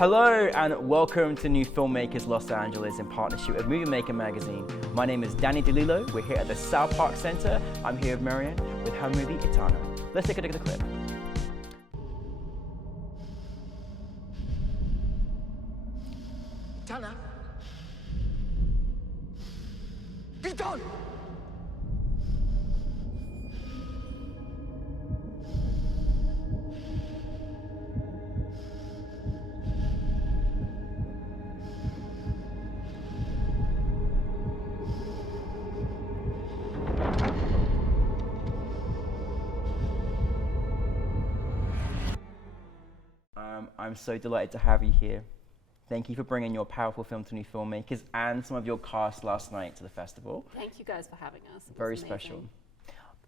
Hello and welcome to New Filmmakers Los Angeles in partnership with Movie Maker magazine. My name is Danny DeLillo. We're here at the South Park Center. I'm here with Marian with her movie Etana. Let's take a look at the clip. Etana! Be done! I'm so delighted to have you here. Thank you for bringing your powerful film to New Filmmakers and some of your cast last night to the festival. Thank you guys for having us. Very special.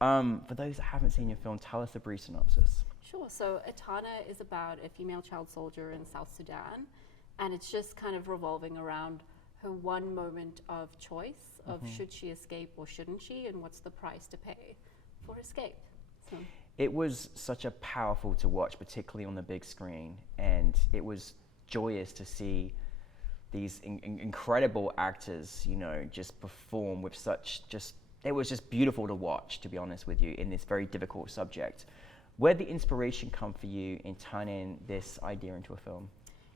For those that haven't seen your film, tell us a brief synopsis. Sure. So Etana is about a female child soldier in South Sudan, and it's just kind of revolving around her one moment of choice of should she escape or shouldn't she, and what's the price to pay for escape. So. It was such a powerful to watch, particularly on the big screen, and it was joyous to see these incredible actors, you know, just perform with such it was just beautiful to watch, to be honest with you, in this very difficult subject. Where did the inspiration come for you in turning this idea into a film?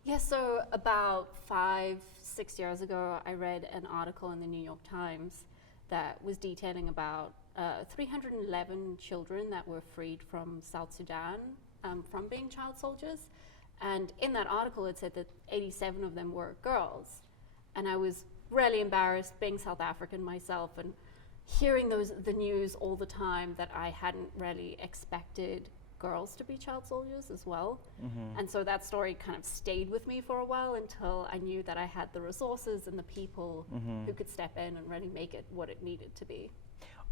Yeah, so about 5-6 years ago, I read an article in the New York Times that was detailing about 311 children that were freed from South Sudan from being child soldiers. And in that article, it said that 87 of them were girls. And I was really embarrassed being South African myself and hearing the news all the time that I hadn't really expected girls to be child soldiers as well. And so that story kind of stayed with me for a while until I knew that I had the resources and the people who could step in and really make it what it needed to be.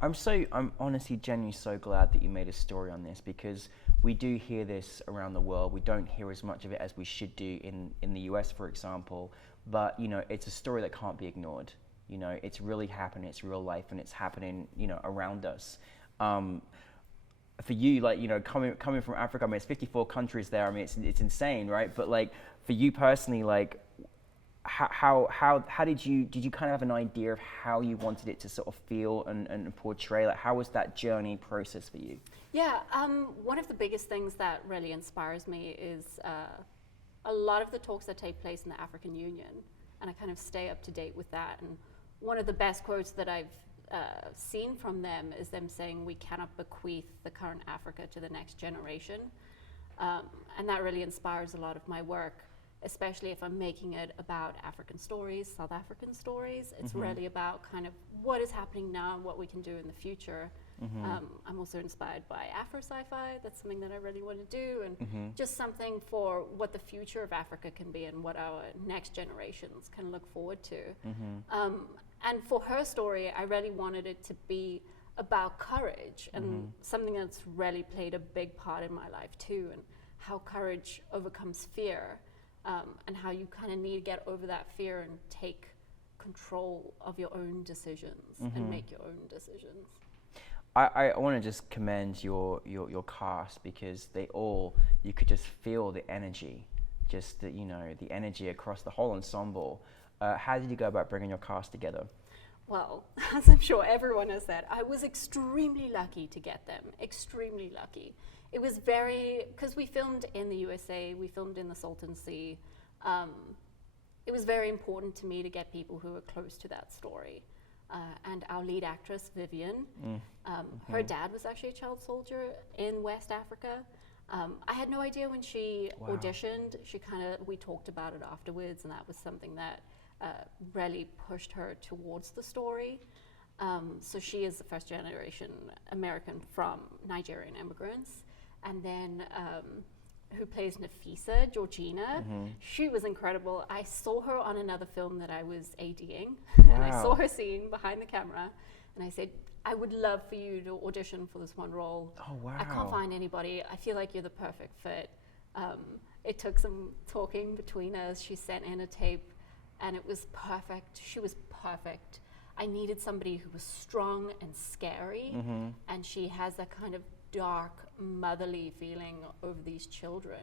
I'm honestly genuinely so glad that you made a story on this, because we do hear this around the world. We don't hear as much of it as we should do in the US, for example, but you know, it's a story that can't be ignored. You know, it's really happening, it's real life, and it's happening, you know, around us. For you, like, you know, coming from Africa, I mean, it's 54 countries there, I mean, it's insane, right? But like, for you personally, like, how did you kind of have an idea of how you wanted it to sort of feel and portray? Like, how was that journey process for you? Yeah, one of the biggest things that really inspires me is a lot of the talks that take place in the African Union, and I kind of stay up to date with that. And one of the best quotes that I've seen from them is them saying, "We cannot bequeath the current Africa to the next generation," and that really inspires a lot of my work, especially if I'm making it about African stories, South African stories. It's really about kind of what is happening now and what we can do in the future. I'm also inspired by Afro sci-fi. That's something that I really want to do, and just something for what the future of Africa can be and what our next generations can look forward to. And for her story, I really wanted it to be about courage, and something that's really played a big part in my life too, and how courage overcomes fear. And how you kind of need to get over that fear and take control of your own decisions and make your own decisions. I want to just commend your cast, because they all, you could just feel the energy, just the, you know, the energy across the whole ensemble. How did you go about bringing your cast together? Well, as I'm sure everyone has said, I was extremely lucky to get them, extremely lucky. It was because we filmed in the USA, we filmed in the Salton Sea. It was very important to me to get people who were close to that story. And our lead actress, Vivian, her dad was actually a child soldier in West Africa. I had no idea when she auditioned. We talked about it afterwards, and that was something that really pushed her towards the story. So she is the first generation American from Nigerian immigrants. And then who plays Nafisa, Georgina. She was incredible. I saw her on another film that I was ADing, and I saw her scene behind the camera, and I said, I would love for you to audition for this one role. Oh, wow. I can't find anybody. I feel like you're the perfect fit. It took some talking between us. She sent in a tape, and it was perfect. She was perfect. I needed somebody who was strong and scary, and she has that kind of dark motherly feeling over these children,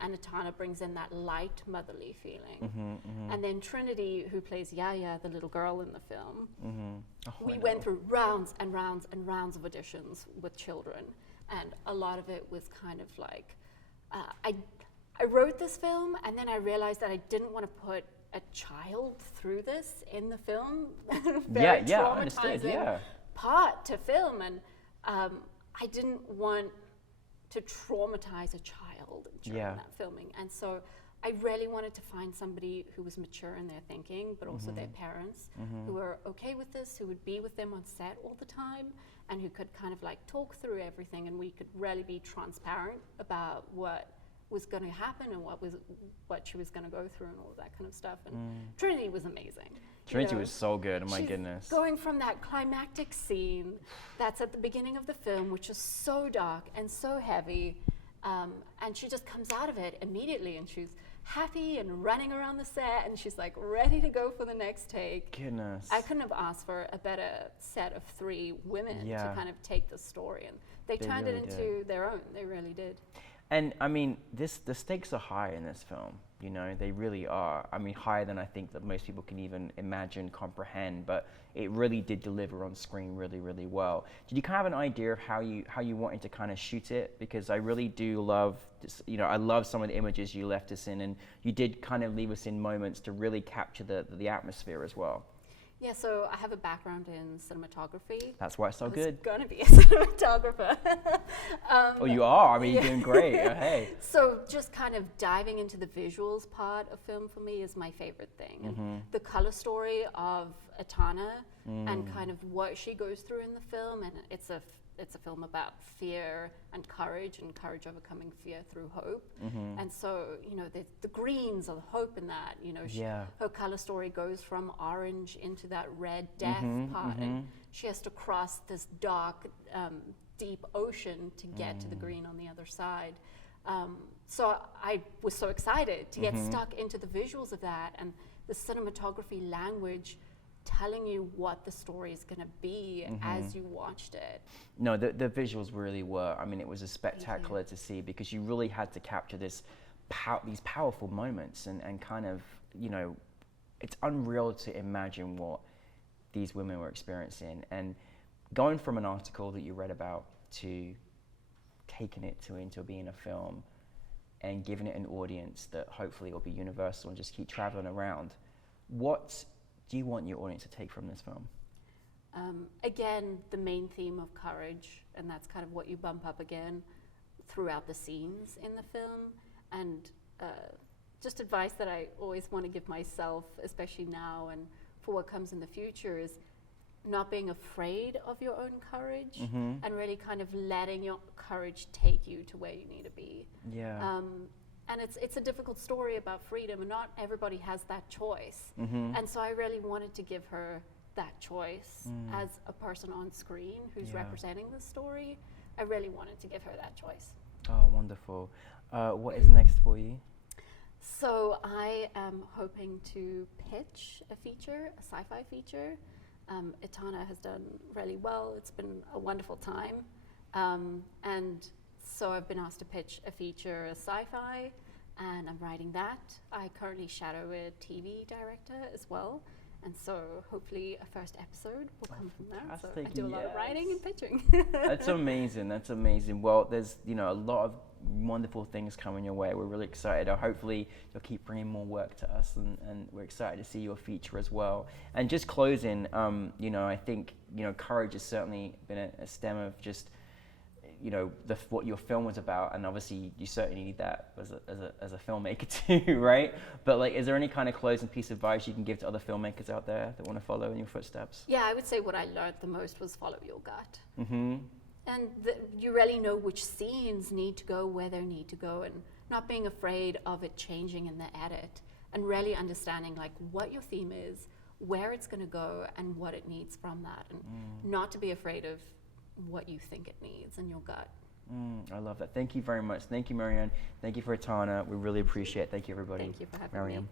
and Etana brings in that light motherly feeling, and then Trinity, who plays Yaya, the little girl in the film, we went through rounds and rounds and rounds of auditions with children, and a lot of it was kind of like, I wrote this film and then I realized that I didn't want to put a child through this in the film. Very traumatizing part to film, and I didn't want to traumatize a child during that filming, and so I really wanted to find somebody who was mature in their thinking, but also their parents, who were okay with this, who would be with them on set all the time, and who could kind of like talk through everything, and we could really be transparent about what was going to happen and what she was going to go through and all that kind of stuff. And Trinity was amazing. Trinity was so good, my she's goodness. Going from that climactic scene that's at the beginning of the film, which is so dark and so heavy, and she just comes out of it immediately, and she's happy and running around the set, and she's like ready to go for the next take. Goodness. I couldn't have asked for a better set of 3 women to kind of take the story, and they turned really it into their own. They really did. And I mean, the stakes are high in this film, you know, they really are. I mean, higher than I think that most people can even imagine, comprehend, but it really did deliver on screen really, really well. Did you kind of have an idea of how you wanted to kind of shoot it? Because I really do love, you know, I love some of the images you left us in, and you did kind of leave us in moments to really capture the atmosphere as well. Yeah, so I have a background in cinematography. That's why it's so good. I was going to be a cinematographer. Oh, you are? I mean, you're doing great. Hey. So just kind of diving into the visuals part of film for me is my favorite thing. And the color story of Etana and kind of what she goes through in the film, and it's a film about fear and courage overcoming fear through hope. And so, you know, the greens are the hope in that, you know, her color story goes from orange into that red death part, and she has to cross this dark, deep ocean to get to the green on the other side. So I was so excited to get stuck into the visuals of that, and the cinematography language telling you what the story is going to be as you watched it. No, the visuals really were. I mean, it was a spectacular to see, because you really had to capture these powerful moments, and kind of, you know, it's unreal to imagine what these women were experiencing. And going from an article that you read about to taking it into being a film and giving it an audience that hopefully will be universal and just keep traveling around, what do you want your audience to take from this film? Again, the main theme of courage, and that's kind of what you bump up again throughout the scenes in the film. And just advice that I always want to give myself, especially now and for what comes in the future, is not being afraid of your own courage, and really kind of letting your courage take you to where you need to be. And it's a difficult story about freedom, and not everybody has that choice. And so I really wanted to give her that choice as a person on screen who's representing the story. I really wanted to give her that choice. Oh, wonderful. What is next for you? So I am hoping to pitch a feature, a sci-fi feature. Etana has done really well. It's been a wonderful time. And so I've been asked to pitch a feature, a sci-fi, and I'm writing that. I currently shadow a TV director as well, and so hopefully a first episode will come from that. So I do a lot of writing and pitching. That's amazing. That's amazing. Well, there's, you know, a lot of wonderful things coming your way. We're really excited. Hopefully you'll keep bringing more work to us, and we're excited to see your feature as well. And just closing, you know, I think, you know, courage has certainly been a stem of just, you know, what your film was about, and obviously you certainly need that as a filmmaker too, right? But like, is there any kind of closing piece of advice you can give to other filmmakers out there that want to follow in your footsteps? Yeah, I would say what I learned the most was follow your gut. And you really know which scenes need to go where they need to go, and not being afraid of it changing in the edit, and really understanding like what your theme is, where it's going to go, and what it needs from that, and not to be afraid of what you think it needs in your gut. I love that. Thank you very much. Thank you, Marian. Thank you for Etana. We really appreciate it. Thank you, everybody. Thank you for having Marian. me.